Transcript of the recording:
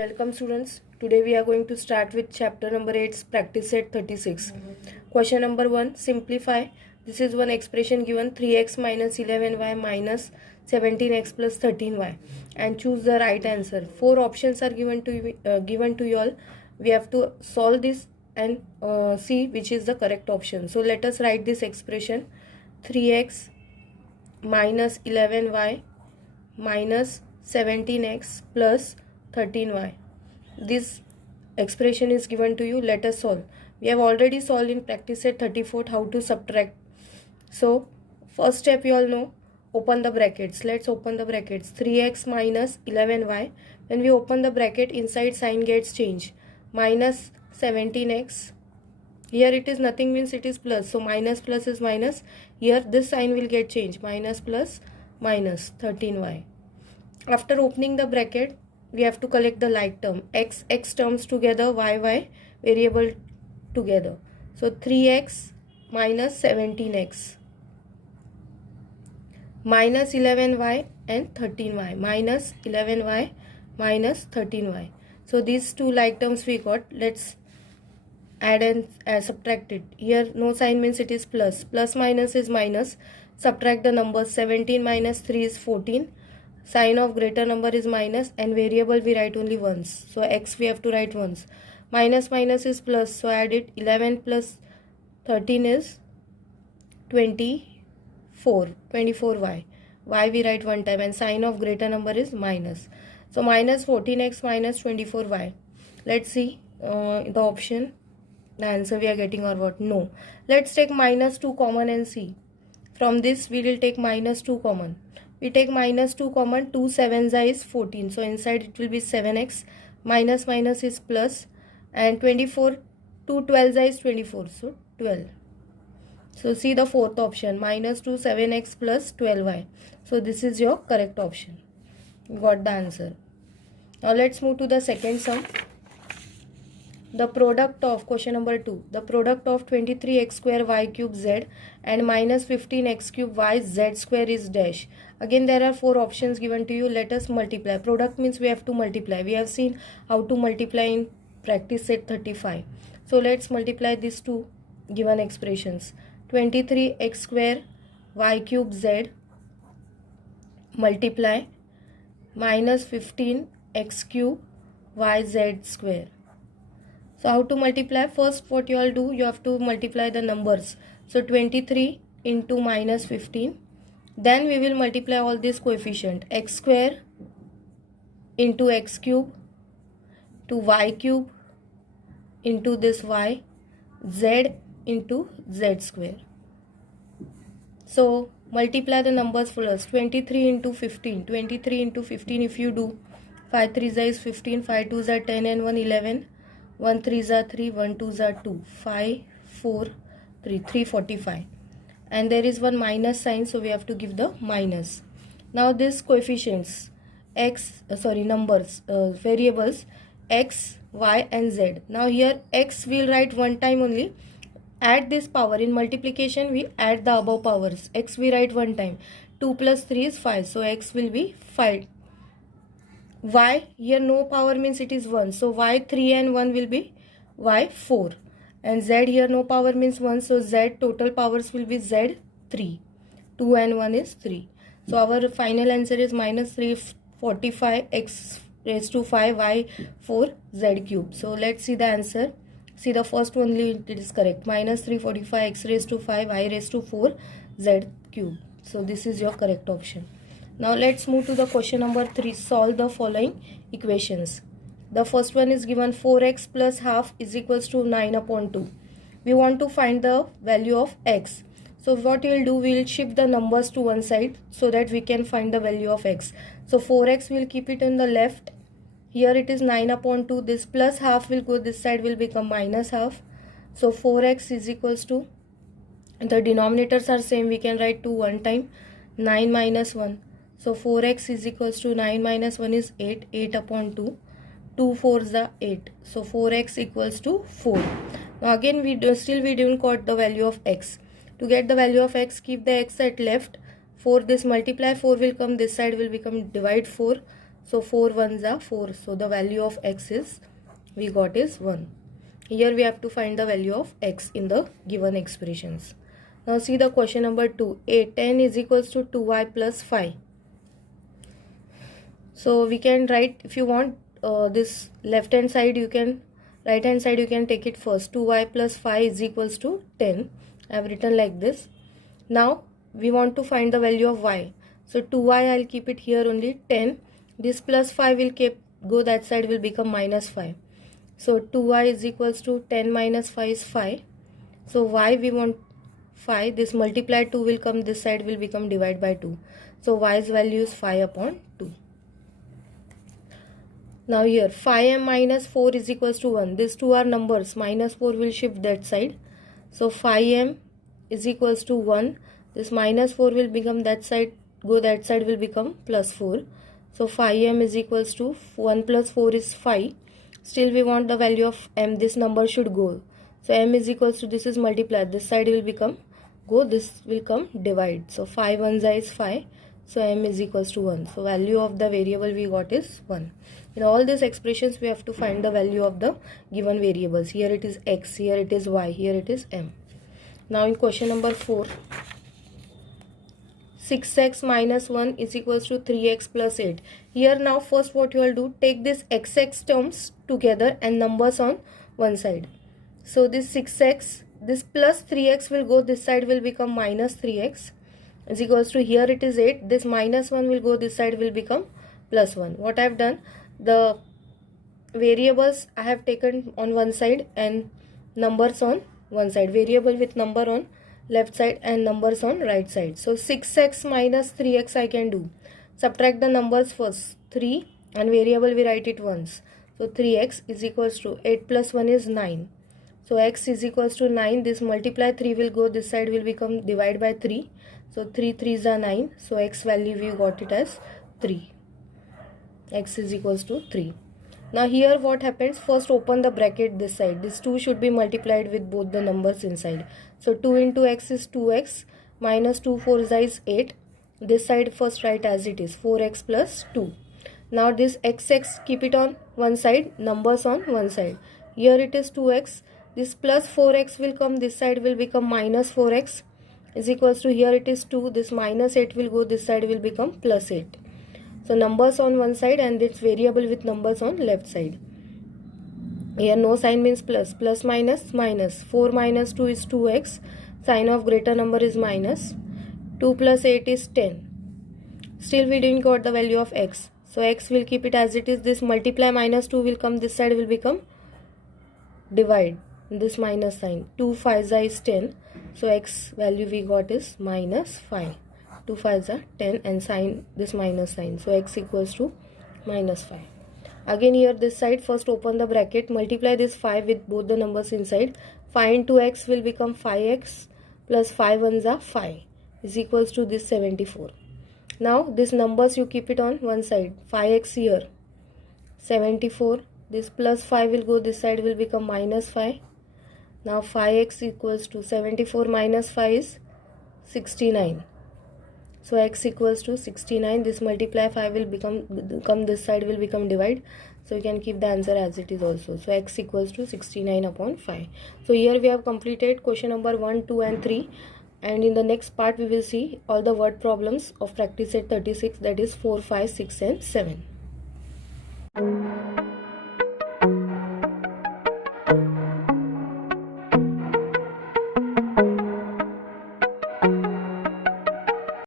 Welcome students. Today we are going to start with chapter number 8, practice set 36. Question number 1, simplify. This is one expression given 3x minus 11y minus 17x plus 13y and choose the right answer. Four options are given to you all. We have to solve this and see which is the correct option. So let us write this expression 3x minus 11y minus 17x plus 13y. This expression is given to you. Let us solve. We have already solved in practice set 34 how to subtract. So first step you all know, open the brackets. Let's open the brackets. 3x minus 11y. When we open the bracket, inside sign gets changed. Minus 17x. Here it is nothing means it is plus. So minus plus is minus. Here this sign will get changed. Minus plus minus 13y. After opening the bracket, we have to collect the like term. X terms together, y variable together. So 3x minus 17x minus 11y and 13y minus 11y minus 13y. So these two like terms we got. Let's add and subtract it. Here no sign means it is plus. Plus minus is minus. Subtract the numbers. 17 minus 3 is 14. Sign of greater number is minus and variable we write only once. So x we have to write once. Minus minus is plus. So add it. 11 plus 13 is 24. 24y. Y we write one time and sign of greater number is minus. So minus 14x minus 24y. Let's see the option. The answer we are getting or what? No. Let's take minus 2 common and see. From this we will take minus 2 common. We take minus 2 common. 2 7s is 14. So inside it will be 7x. Minus minus is plus. And 24. 2 12s is 24. So 12. So see the fourth option. Minus 2 7x plus 12y. So this is your correct option. You got the answer. Now let's move to the second sum. The product of question number 2. The product of 23x square y cube z and minus 15x cube y z square is dash. Again there are four options given to you. Let us multiply. Product means we have to multiply. We have seen how to multiply in practice set 35. So let's multiply these two given expressions. 23x square y cube z multiply minus 15x cube y z square. So how to multiply? First what you all do, you have to multiply the numbers. So 23 into minus 15. Then we will multiply all this coefficient. X square into x cube to y cube into this y. Z into z square. So multiply the numbers first. 23 into 15. 23 into 15 if you do. 5 3s is 15. 5 2s are 10 and 1 11. 1 3s are 3, 1 2s are 2, 5, 4, 3, 345. And there is one minus sign, so we have to give the minus. Now this coefficients, numbers, variables, x, y and z. Now here x we'll write one time only. Add this power. In multiplication we add the above powers. X we write one time. 2 plus 3 is 5, so x will be 5. Y, here no power means it is 1. So y 3 and 1 will be y 4. And z here no power means 1. So z total powers will be z 3. 2 and 1 is 3. So our final answer is minus 345 x raised to 5 y 4 z cube. So let's see the answer. See the first only it is correct. Minus 345 x raised to 5 y raised to 4 z cube. So this is your correct option. Now let's move to the question number 3. Solve the following equations. The first one is given 4x plus half is equals to 9 upon 2. We want to find the value of x. So what we will do, we will shift the numbers to one side so that we can find the value of x. So 4x we will keep it on the left. Here it is 9 upon 2. This plus half will go this side, will become minus half. So 4x is equals to, the denominators are same, we can write 2 one time. 9 minus 1. So 4x is equals to 9 minus 1 is 8. 8 upon 2. 2 4s are 8. So 4x equals to 4. Now again we didn't got the value of x. To get the value of x, keep the x at left. 4 this multiply 4 will come this side, will become divide 4. So 4 ones are 4. So the value of x is, we got is 1. Here we have to find the value of x in the given expressions. Now see the question number 2. 10 is equals to 2y plus 5. So we can write, if you want this left hand side, you can, right hand side you can take it first. 2y plus 5 is equals to 10. I have written like this. Now we want to find the value of y. So 2y I'll keep it here only 10. This plus 5 will go that side, will become minus 5. So 2y is equals to 10 minus 5 is 5. So y we want 5. This multiply 2 will come this side, will become divide by 2. So y's value is 5 upon 2. Now here 5m minus 4 is equals to 1. These two are numbers. Minus 4 will shift that side. So 5m is equals to 1. This minus 4 will become that side, go that side, will become plus 4. So 5m is equals to 1 plus 4 is 5. Still we want the value of m. This number should go. So m is equals to, this is multiplied. This side will become go. This will come divide. So 5 ones is 5. So m is equals to 1. So value of the variable we got is 1. In all these expressions we have to find the value of the given variables. Here it is x, here it is y, here it is m. Now in question number 4. 6x minus 1 is equals to 3x plus 8. Here now first what you will do, take this xx terms together and numbers on one side. So this 6x, this plus 3x will go this side, will become minus 3x is equals to, here it is 8. This minus 1 will go this side, will become plus 1. What I have done, the variables I have taken on one side and numbers on one side. Variable with number on left side and numbers on right side. So 6x minus 3x I can do. Subtract the numbers first. 3 and variable we write it once. So 3x is equals to 8 plus 1 is 9. So x is equals to 9. This multiply 3 will go this side, will become divide by 3. So 3 3s are 9. So x value we got it as 3. X is equals to 3. Now here what happens, first open the bracket this side. This 2 should be multiplied with both the numbers inside. So 2 into x is 2x minus 2 4 is 8. This side first write as it is, 4x plus 2. Now this xx keep it on one side, numbers on one side. Here it is 2x. This plus 4x will come this side, will become minus 4x is equals to, here it is 2. This minus 8 will go this side, will become plus 8. So numbers on one side and this variable with numbers on left side. Here no sign means plus. Plus minus minus. 4 minus 2 is 2x. Sign of greater number is minus. 2 plus 8 is 10. Still we didn't got the value of x. So x will keep it as it is. This multiply minus 2 will come this side, will become divide. This minus sign. 2 5 is 10. So x value we got is minus 5. 2 5 are 10 and sign this minus sign. So x equals to minus 5. Again here this side, first open the bracket, multiply this 5 with both the numbers inside. 5 into x will become 5x plus 5 ones are 5 is equals to this 74. Now this numbers you keep it on one side. 5x here, 74. This plus 5 will go this side, will become minus 5. Now 5x equals to 74 minus 5 is 69. So x equals to 69. This multiply 5 will come this side, will become divide. So you can keep the answer as it is also. So x equals to 69 upon 5. So here we have completed question number 1, 2 and 3. And in the next part we will see all the word problems of practice set 36, that is 4, 5, 6 and 7.